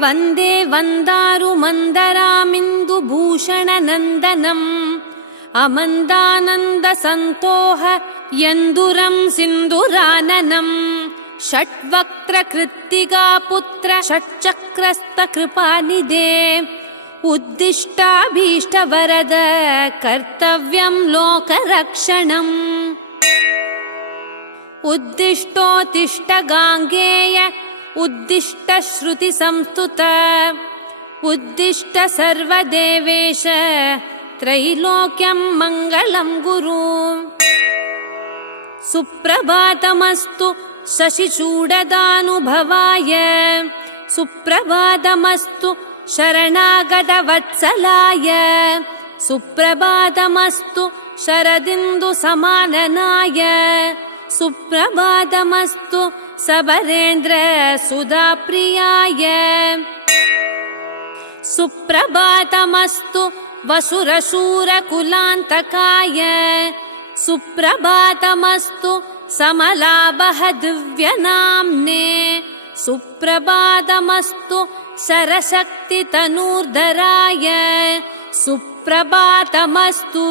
वन्दे वन्दारुमन्दरामिन्दुभूषणनन्दनम् अमन्दानन्दसन्तोह यन्दुरं सिन्दुराननम् षट्वक्त्रकृत्तिकापुत्र षट्चक्रस्तकृपानिधे उद्दिष्टाभीष्टवरद कर्तव्यं लोकरक्षणम् उद्दिष्टोत्तिष्ठ गाङ्गेय उद्दिष्ट श्रुतिसंस्तुत उद्दिष्ट सर्वदेवेश त्रैलोक्यं मङ्गलं गुरु। सुप्रभातमस्तु शशिचूडदानुभवाय सुप्रभातमस्तु शरणागतवत्सलाय सुप्रभातमस्तु शरदिन्दुसमाननाय सुप्रभातमस्तु सबरेन्द्र सुधाप्रियाय सुप्रभातमस्तु वसुरशूरकुलान्तकाय सुप्रभातमस्तु समलाभः दिव्यनाम्ने सुप्रभातमस्तु सरशक्तितनूर्धराय सुप्रभातमस्तु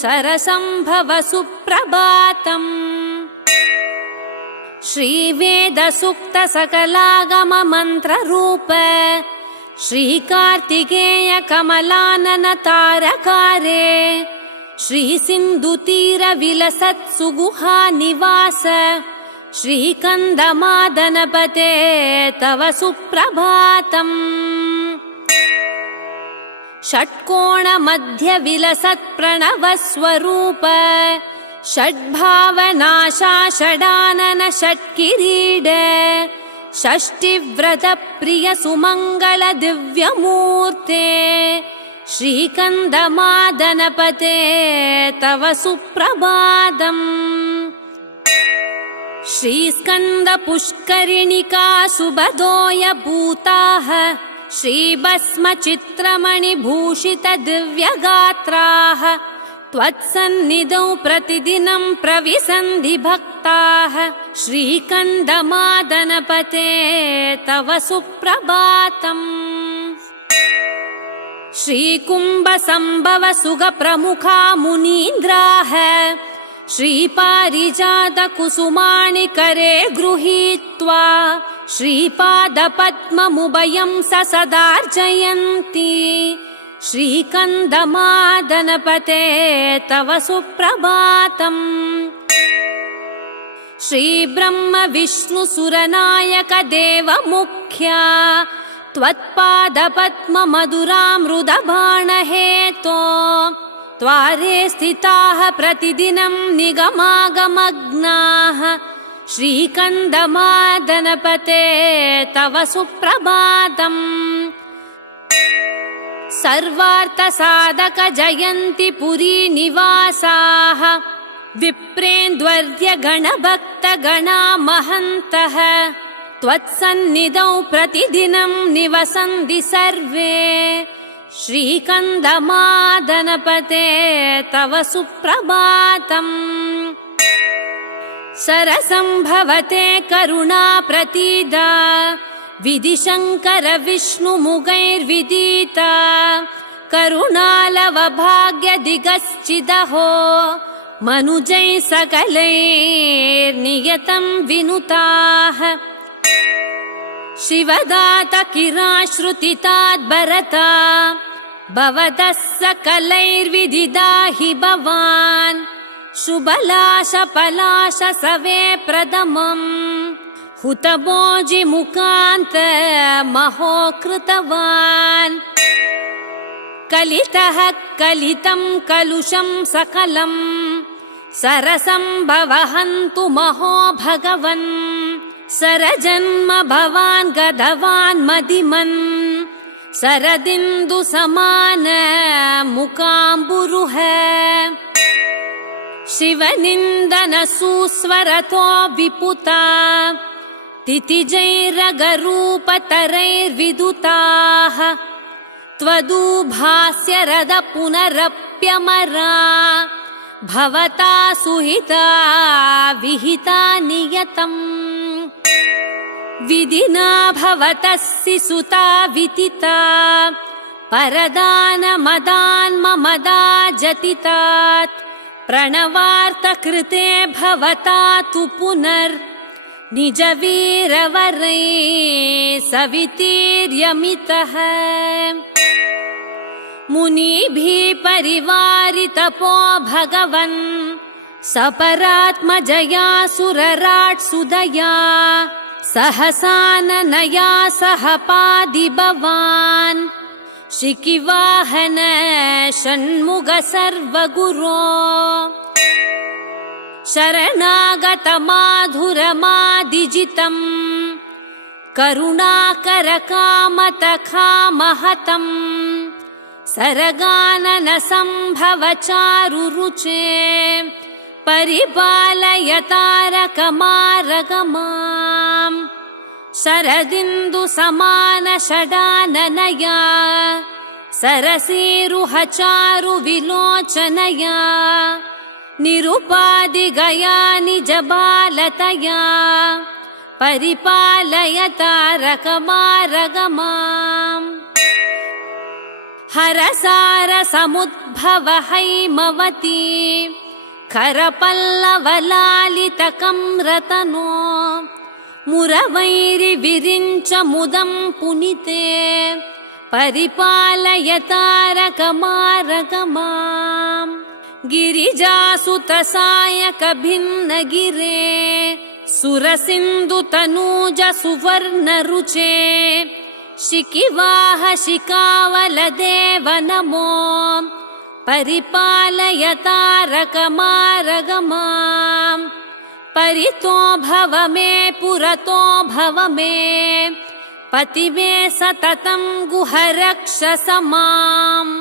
सरसम्भव सुप्रभातम्। श्रीवेदसूक्तसकलागममन्त्ररूप श्रीकार्तिकेय कमलानन तारकारे श्रीसिन्धुतीरविलसत्सुगुहानिवास श्रीकन्दमादनपते तव सुप्रभातम्। षट्कोणमध्यविलसत्प्रणवस्वरूप षड्भावनाशा षडानन षट्किरीट षष्टिव्रतप्रिय सुमङ्गल दिव्यमूर्ते श्रीकन्दमादनपते तव सुप्रभातम्। श्रीस्कन्दपुष्करिणिका सुबधोयभूताः श्रीभस्मचित्रमणिभूषित दिव्यगात्राः त्वत्सन्निधौ प्रतिदिनं प्रविशन्ति भक्ताः श्रीकन्दमादनपते तव सुप्रभातम्। श्रीकुम्भसम्भव सुगप्रमुखा मुनीन्द्राः श्रीपारिजातकुसुमाणि करे गृहीत्वा श्रीपादपद्ममुभयं सदार्चयन्ति श्रीकन्दमादनपते तव सुप्रभातम्। श्रीब्रह्मविष्णुसुरनायक देवमुख्या त्वत्पादपद्ममधुरामृतबाणहेतो त्वारे स्थिताः प्रतिदिनं निगमागमग्नाः श्रीकन्दमादनपते तव सुप्रभातम्। सर्वार्थसाधक जयन्ति पुरी निवासाः विप्रेन्द्वर्य गणभक्तगणा महन्तः त्वत्सन्निधौ प्रतिदिनं निवसन्ति सर्वे श्रीकन्दमादनपते तव सुप्रभातम्। सरसम्भवते करुणा प्रतीदा विधिशङ्कर विष्णुमुगैर्विदिता करुणालवभाग्यदिगश्चिदहो मनुजैः सकलैर्नियतं विनुताः शिवदात किराश्रुतिताद्भरता भवतः सकलैर्विदिता हि भवान् शुभलाशपलाश सवे प्रथमम् हुतभोजिमुखान्त महो कृतवान् कलितः कलितं कलुषं सकलं सरसम्भवहन्तु महो भगवन् सरजन्म भवान् गतवान् मदिमन् सरदिन्दु समान मुकाम्बुरुह शिवनिन्दन सुस्वरतो विपुता तिथिजैरगरूपतरैर्विदुताः त्वदुभास्य रद पुनरप्यमरा भवता सुहिता विहिता नियतम् विधिना भवतस्सि सुता वितिता परदानमदान्ममदा जतितात् प्रणवार्तकृते भवता तु निजवीरवरै सवितीर्यमितः मुनिभिः परिवारितपो भगवन् सपरात्मजया सुरराट्सुदया सहसाननया सह पादिभवान् शिखिवाहन षण्मुख सर्वगुरो शरणागतमाधुरमादिजितम् करुणाकरकामतखामहतम् सरगाननसम्भवचारुरुचे परिपालयतारकमारगमाम् शरदिन्दुसमानषडाननया सरसीरुहचारुविलोचनया निरुपाधिगया निजबालतया परिपालयतारकमारगमाम् हरसारसमुद्भव हैमवती करपल्लवलालितकं रतनो मुरवैरिविरिञ्च मुदं पुनिते परिपालयतारकमारगमाम् गिरिजासुतसायकभिन्नगिरे सुरसिन्धुतनूज सुवर्णरुचे शिखिवाह शिखावलदेव नमो परिपालयतारकमारगमाम् परितो भव मे पुरतो भव मे पतिमे सततं गुहरक्षस माम्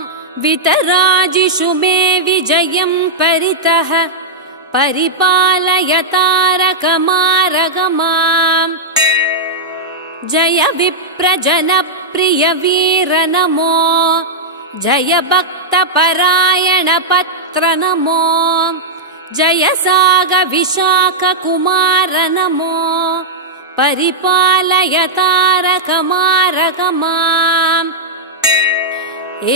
वितराजिषु मे विजयं परितः परिपालयतारकमारगमाम् जय विप्रजनप्रिय वीर नमो जय भक्तपरायण पत्र नमो जय साग विशाख कुमार नमो परिपालयतारकमारगमाम्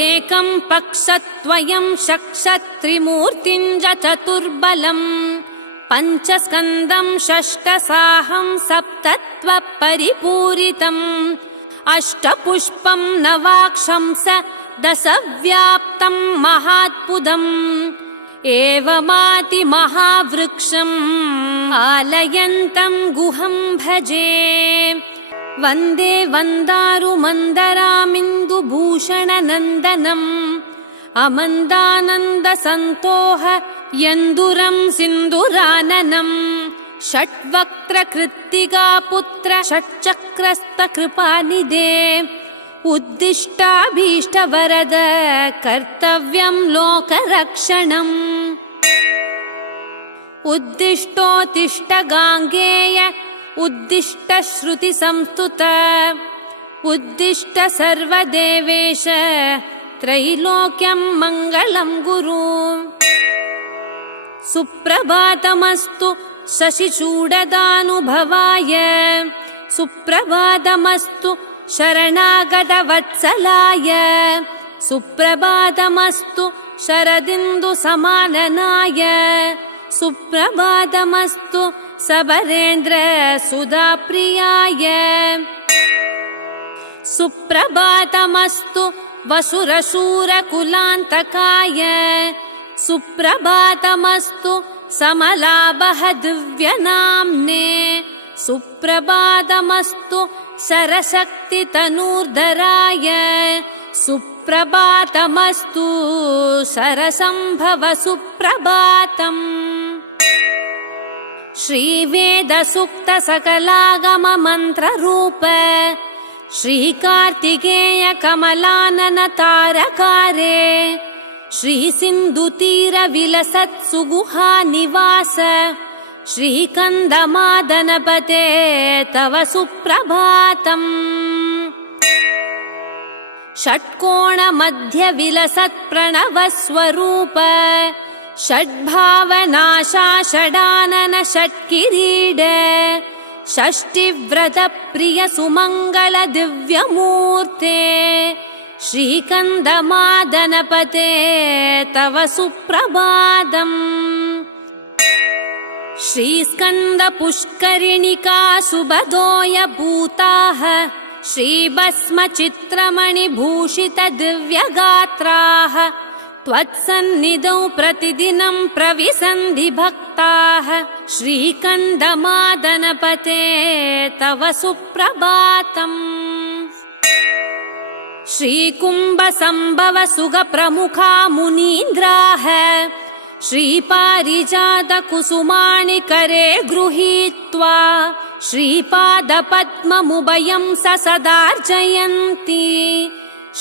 एकं पक्षत्वयं शक्षत्रिमूर्तिं च चतुर्बलम् पञ्चस्कन्दं षष्ठसाहं सप्तत्वपरिपूरितम् अष्टपुष्पं नवाक्षं स दशव्याप्तं महात्पुदम् एवमाति महावृक्षम् आलयन्तं गुहं भजे वन्दे वन्दारुमन्दरामिन्दुभूषणनन्दनम् अमन्दानन्दसन्तोह यन्दुरं सिन्दुराननम् षट्वक्त्रकृत्तिका पुत्र षट्चक्रस्तकृपानिधे उद्दिष्टाभीष्टवरद कर्तव्यं लोकरक्षणम् उद्दिष्टोत्तिष्ठ गाङ्गेय उद्दिष्ट श्रुतिसंस्तुत उद्दिष्ट सर्वदेवेश त्रैलोक्यं मङ्गलं गुरु सुप्रभातमस्तु शशिचूडदानुभवाय सुप्रभातमस्तु शरणागतवत्सलाय सुप्रभातमस्तु शरदिन्दुसमाननाय सुप्रभातमस्तु सबरेन्द्र सुधाप्रियाय सुप्रभातमस्तु वसुरशूरकुलान्तकाय सुप्रभातमस्तु समलाभः दिव्यनाम्ने सुप्रभातमस्तु शरशक्तितनूर्धराय सुप्रभातमस्तु शरसम्भव सुप्रभातम् श्रीवेदसूक्तसकलागममन्त्ररूप श्रीकार्तिकेय कमलानन तारकारे श्रीसिन्धुतीरविलसत्सुगुहानिवास श्रीकन्दमादनपते तव सुप्रभातम् षट्कोणमध्यविलसत्प्रणवस्वरूप षड्भावनाशा षडानन षट्किरीड षष्टिव्रतप्रियसुमङ्गलदिव्यमूर्ते श्रीकन्दमादनपते तव सुप्रभातम्। श्रीस्कन्दपुष्करिणिका सुबधोयभूताः श्रीभस्मचित्रमणिभूषितदिव्यगात्राः त्वत्सन्निधौ प्रतिदिनं प्रविशन्ति भक्ताः श्रीकन्दमादनपते तव सुप्रभातम्। श्रीकुम्भसम्भव सुगप्रमुखा मुनीन्द्राः श्रीपारिजातकुसुमानि करे गृहीत्वा श्रीपादपद्ममुभयं सदार्चयन्ति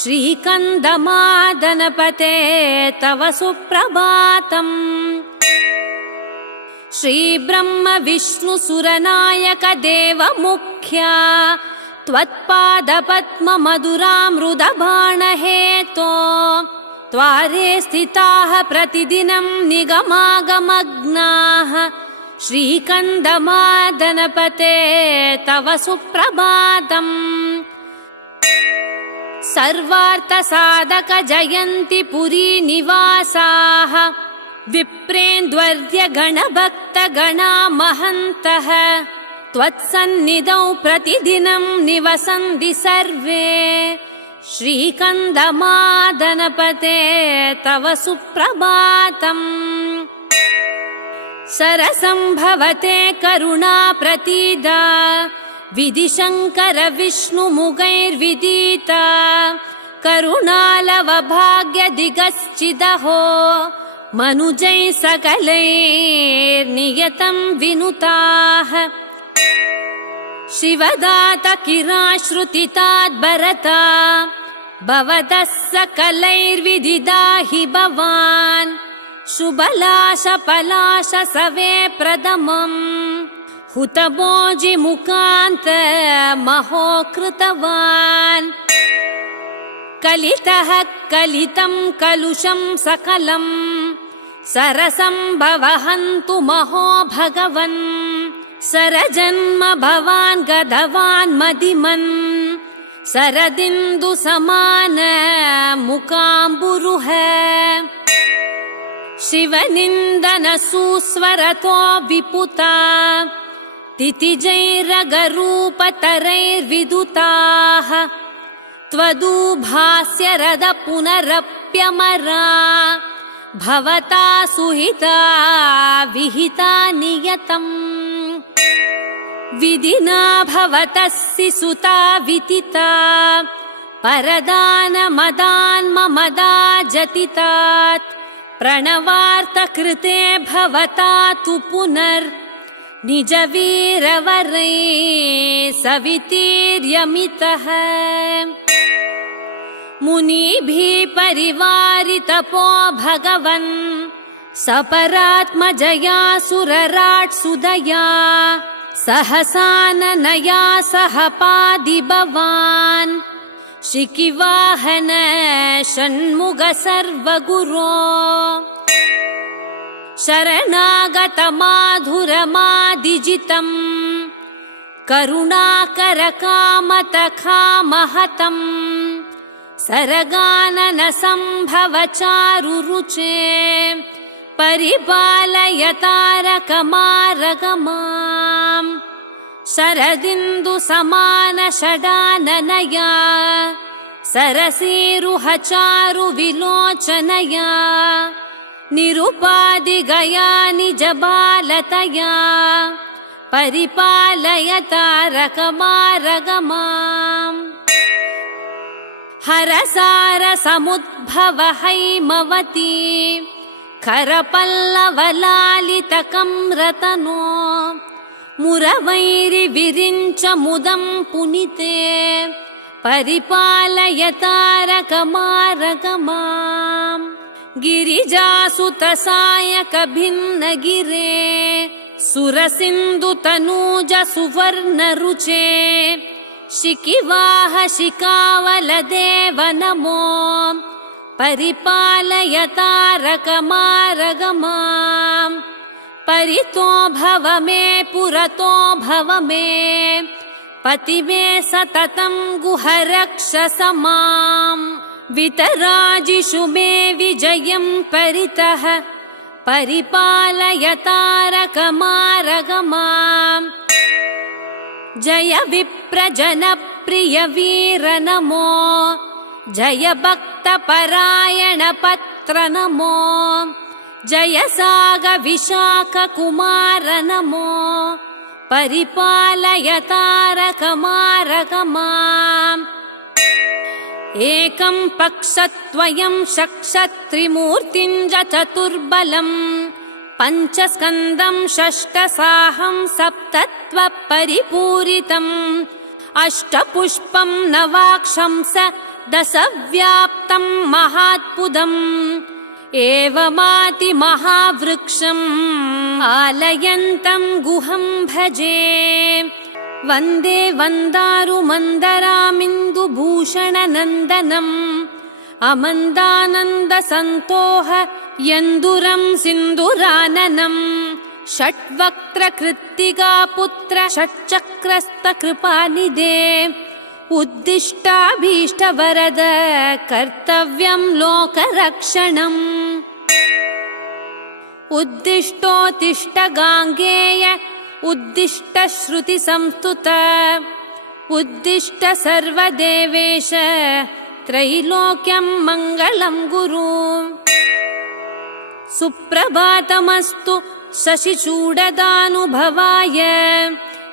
श्रीकन्दमादनपते तव सुप्रभातम्। श्रीब्रह्म विष्णु सुरनायक देवमुख्या त्वत्पादपद्ममधुरामृतबाणहेतो त्वारे स्थिताः प्रतिदिनं निगमागमग्नाः श्रीकन्दमादनपते तव सुप्रभातम्। सर्वार्थसाधक जयन्ति पुरी निवासाः विप्रेन्द्वर्यगणभक्तगणा महन्तः त्वत्सन्निधौ प्रतिदिनं निवसन्ति सर्वे श्रीकन्दमादनपते तव सुप्रभातम्। सरसम्भवते करुणा प्रतीदा विधिशङ्कर विष्णुमुगैर्विदिता करुणालवभाग्यदिगश्चिदहो मनुजैः सकलैर्नियतं विनुताः शिवदातकिराश्रुतिताद्भरता भवतः सकलैर्विदिता हि भवान् शुभलाशपलाश सवे प्रथमम् हुतभोजिमुखान्त महो कृतवान् कलितः कलितं कलुषं सकलं सरसं भवहन्तु महो भगवन् सरजन्म भवान् गतवान् मदिमन् सरदिन्दु समान मुकाम्बुरुह शिवनिन्दन सुस्वरतो विपुता तिथिजैरगरूपतरैर्विदुताः त्वदुभास्य रद पुनरप्यमरा भवता सुहिता विहिता नियतम् विधिना भवतस्सि सुता वितिता परदानमदान्ममदा जतितात् प्रणवार्थकृते भवता तु पुनर् निजवीरवरै सवितीर्यमितः मुनिभिः परिवारितपो भगवन् सपरात्मजयासुरराट्सुदया सहसाननया सह पादिभवान् शिखिवाहन षण्मुख सर्वगुरो शरणागतमाधुरमादिजितम् करुणाकरकामतखामहतम् सरगानन सम्भव चारुरुचे परिपालय तारकमारगमाम् शरदिन्दु समान षडाननया सरसीरुह चारु विलोचनया निरुपादिगया निजबालतया परिपालय तारकमारगमाम् हरसार समुद्भव हैमवती करपल्लवलालितकं रतनो मुरवैरि विरिञ्च मुदं पुनिते परिपालय तारकमारगमाम् गिरिजासुतसायक भिन्नगिरे सुरसिन्धुतनूज सुवर्णरुचे शिखिवाह शिखावलदेव नमो परिपालय तारकमारगमाम् परितो भव मे पुरतो भव मे पति मे सततं गुहरक्षस माम् वितराजिषु मे विजयं परितः परिपालय तारकमारग माम् जय विप्रजनप्रिय वीर नमो जय भक्तपरायण पत्र नमो जय साग विशाख कुमार नमो परिपालय तारकमारग माम् एकं पक्षत्वयं शक्षत्रिमूर्तिं च चतुर्बलम् पञ्चस्कन्दं षष्ठसाहं सप्तत्वपरिपूरितम् अष्टपुष्पं नवाक्षं स दशव्याप्तं महात्पुदम् एवमाति महावृक्षम् आलयन्तं गुहं भजे वन्दे वन्दारुमन्दरामिन्दुभूषणनन्दनम् अमन्दानन्दसन्तोह यन्दुरं सिन्दुराननम् षट्वक्त्रकृत्तिका पुत्र षट्चक्रस्तकृपानिधे उद्दिष्टाभीष्टवरद कर्तव्यं लोकरक्षणम् उद्दिष्टोत्तिष्ठ गाङ्गेय उद्दिष्ट श्रुतिसंस्तुत उद्दिष्ट सर्वदेवेश त्रैलोक्यं मङ्गलं गुरु सुप्रभातमस्तु शशिचूडदानुभवाय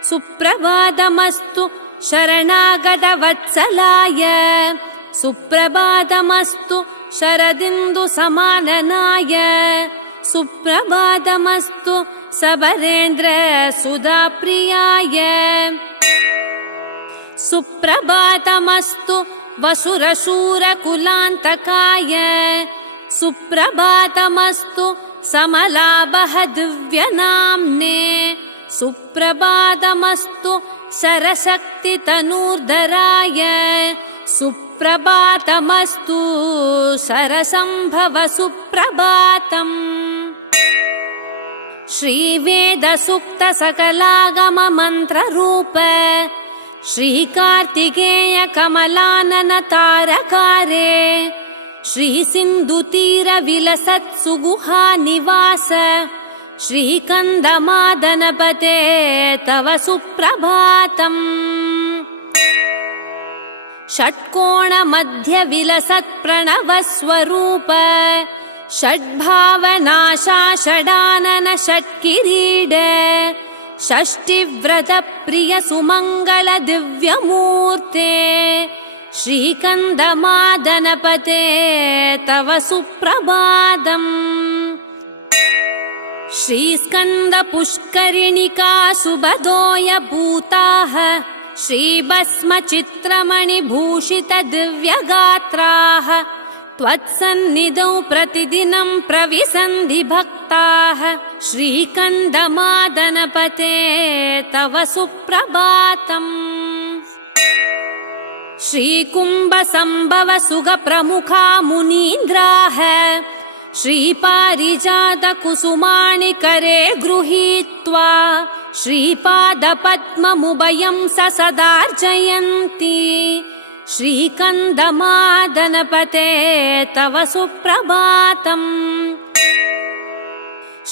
सुप्रभातमस्तु शरणागतवत्सलाय सुप्रभातमस्तु शरदिन्दुसमाननाय सुप्रभातमस्तु सबरेन्द्र सुधाप्रियाय सुप्रभातमस्तु वसुरशूरकुलान्तकाय सुप्रभातमस्तु समलाभः दिव्यनाम्ने सुप्रभातमस्तु शरशक्तितनूर्धराय सुप्रभातमस्तु शरसम्भव सुप्रभातम् श्रीवेदसूक्तसकलागममन्त्ररूप श्रीकार्तिकेय कमलानन तारकारे श्रीसिन्धुतीरविलसत्सुगुहानिवास श्रीकन्दमादनपते तव सुप्रभातम् षट्कोणमध्यविलसत्प्रणवस्वरूप षड्भावनाशा षडानन षट्किरीड षष्टिव्रतप्रिय सुमङ्गल दिव्यमूर्ते श्रीकन्दमादनपते तव सुप्रभातम् श्रीस्कन्दपुष्करिणिका सुबधोय भूताः श्रीभस्मचित्रमणिभूषित दिव्यगात्राः त्वत्सन्निधौ प्रतिदिनं प्रविशन्ति भक्ताः श्रीकन्दमादनपते तव सुप्रभातम् श्रीकुम्भसम्भव सुगप्रमुखा मुनीन्द्राः श्रीपारिजातकुसुमाणि करे गृहीत्वा श्रीपादपद्ममुभयं सदार्चयन्ति श्रीकन्दमादनपते तव सुप्रभातम्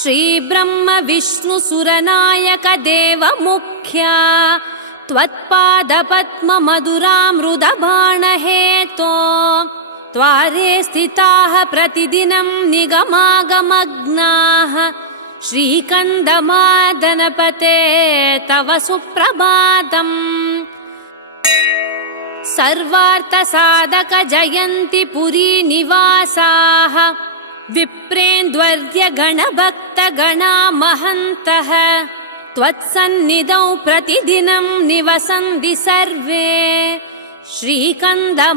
श्रीब्रह्मविष्णुसुरनायक देवमुख्या त्वत्पादपद्ममधुरामृतबाणहेतो त्वारे स्थिताः प्रतिदिनं निगमागमग्नाः श्रीकन्दमादनपते तव सुप्रभातम् सर्वार्थसाधक जयन्ति पुरी निवासाः विप्रेन्द्वर्य गणभक्तगणा महन्तः त्वत्सन्निधौ प्रतिदिनं निवसन्ति सर्वे श्रीकन्दमादनपते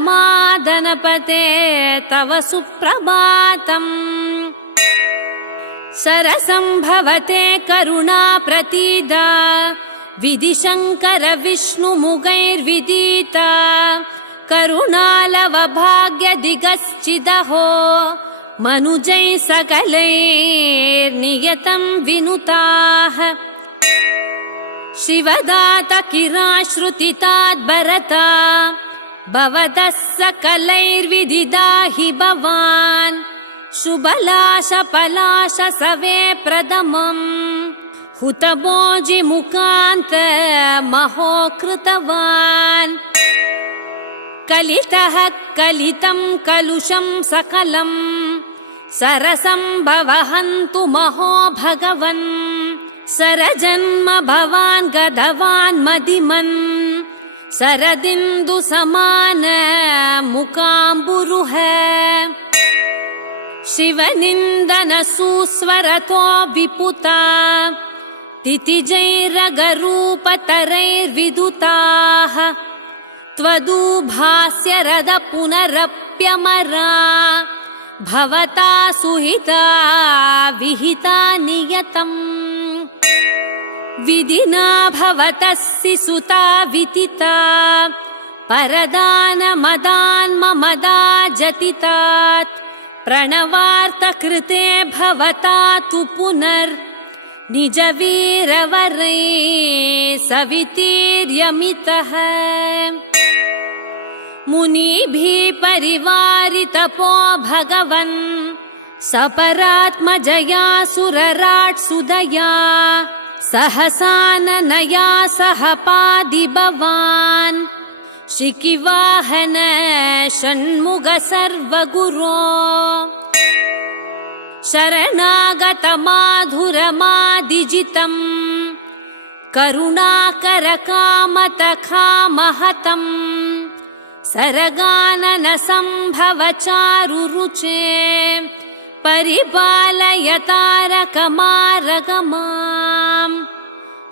तव सुप्रभातम् सरसम्भवते करुणा प्रतीदा विधिशङ्कर विष्णुमुगैर्विदिता करुणालव भाग्य दिगश्चिदहो मनुजैः सकलैर्नियतं विनुताः शिवदात किराश्रुतितात् भरता भवतः सकलैर्विदिदा हि भवान् शुभलाशपलाश सवे प्रथमम् हुतभोजिमुखान्त महो कृतवान् कलितः कलितं कलुषं सकलं सरसं भवहन्तु महो भगवन् सरजन्म भवान् गधवान् मदिमन् सरदिन्दु समान मुकाम्बुरुह शिवनिन्दन सुस्वरतो विपुता तिथिजैरगरूपतरैर्विदुताः त्वदुभास्य रद पुनरप्यमरा भवता सुहिता विहिता नियतम् विधिना भवतस्सि सुता वितिता परदानमदान्ममदा जतितात् प्रणवार्थकृते भवता तु पुनर् निजवीरवरै सवितीर्यमितः मुनिभिः परिवारितपो भगवन् सपरात्मजया सुरराट्सुदया सहसाननया सह पादिभवान् शिखिवाहन षण्मुख सर्वगुरो शरणागतमाधुरमादिजितम् करुणाकरकामतखामहतम् सरगानन सम्भव चारुरुचे परिपालयतारकमारगमाम्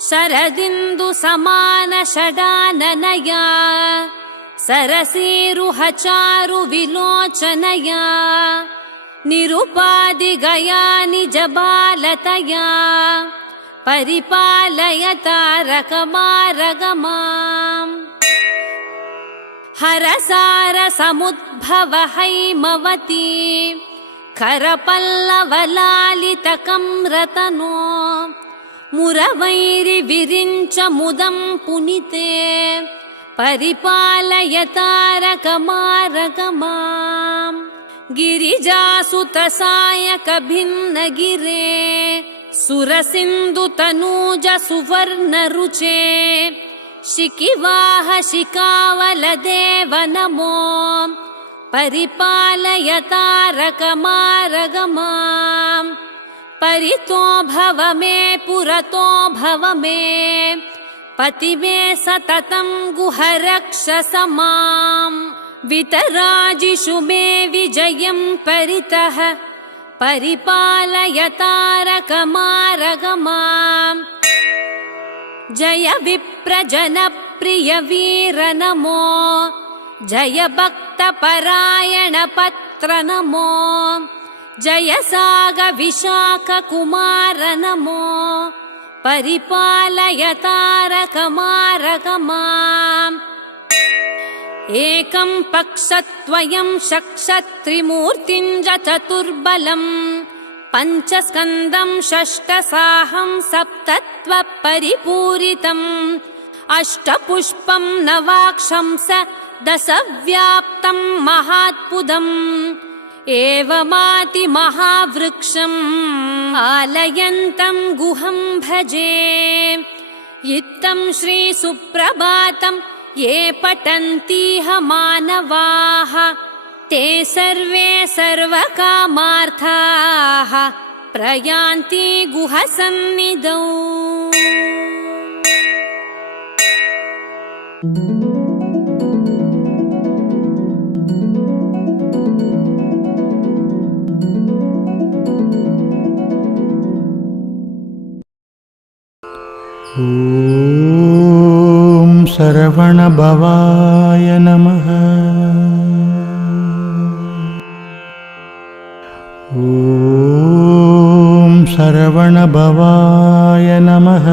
शरदिन्दु समान षडाननया सरसीरुहचारु विलोचनया निरुपादिगया निजबालतया परिपालयतारकमारगमाम् हरसारसमुद्भव हैमवती करपल्लवलालितकं रतनो मुरवैरिविरिञ्च मुदं पुनिते परिपालयतारकमारगमाम् गिरिजासुतसायकभिन्नगिरे सुरसिन्धुतनूज सुवर्णरुचे शिखिवाह शिखावलदेव नमो परिपालयतारकमारगमाम् परितो भव मे पुरतो भव मे पति मे सततं गुहरक्ष समाम् वितराजिषु मे विजयं परितः परिपालयतारकमारगमाम् जय विप्रजनप्रिय वीर नमो जय भक्तपरायण पत्र नमो जय साग विशाख कुमार नमो परिपालयतारकमारगमाम् एकं पक्षत्वयं शक्षत्रिमूर्तिं च चतुर्बलं पञ्चस्कन्दं षष्ठसाहं सप्तत्व परिपूरितम् अष्टपुष्पं नवाक्षं स दशव्याप्तं महात्पुदम् एवमाति महावृक्षम् आलयन्तं गुहं भजे इत्थं श्री सुप्रभातं ये पठन्तीह मानवाः ते सर्वे सर्वकामार्थाः प्रयान्ति गुहसन्निधौ। ॐ सरवणभवाय नमः। ॐ सरवणभवाय नमः।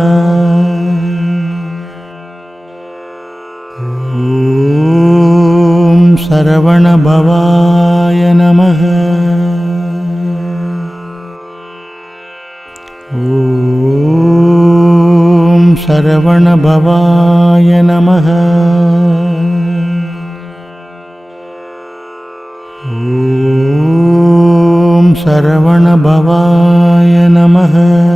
ॐ सरवणभवाय नमः। शरवणभवाय नमः। ॐ शरवणभवाय नमः।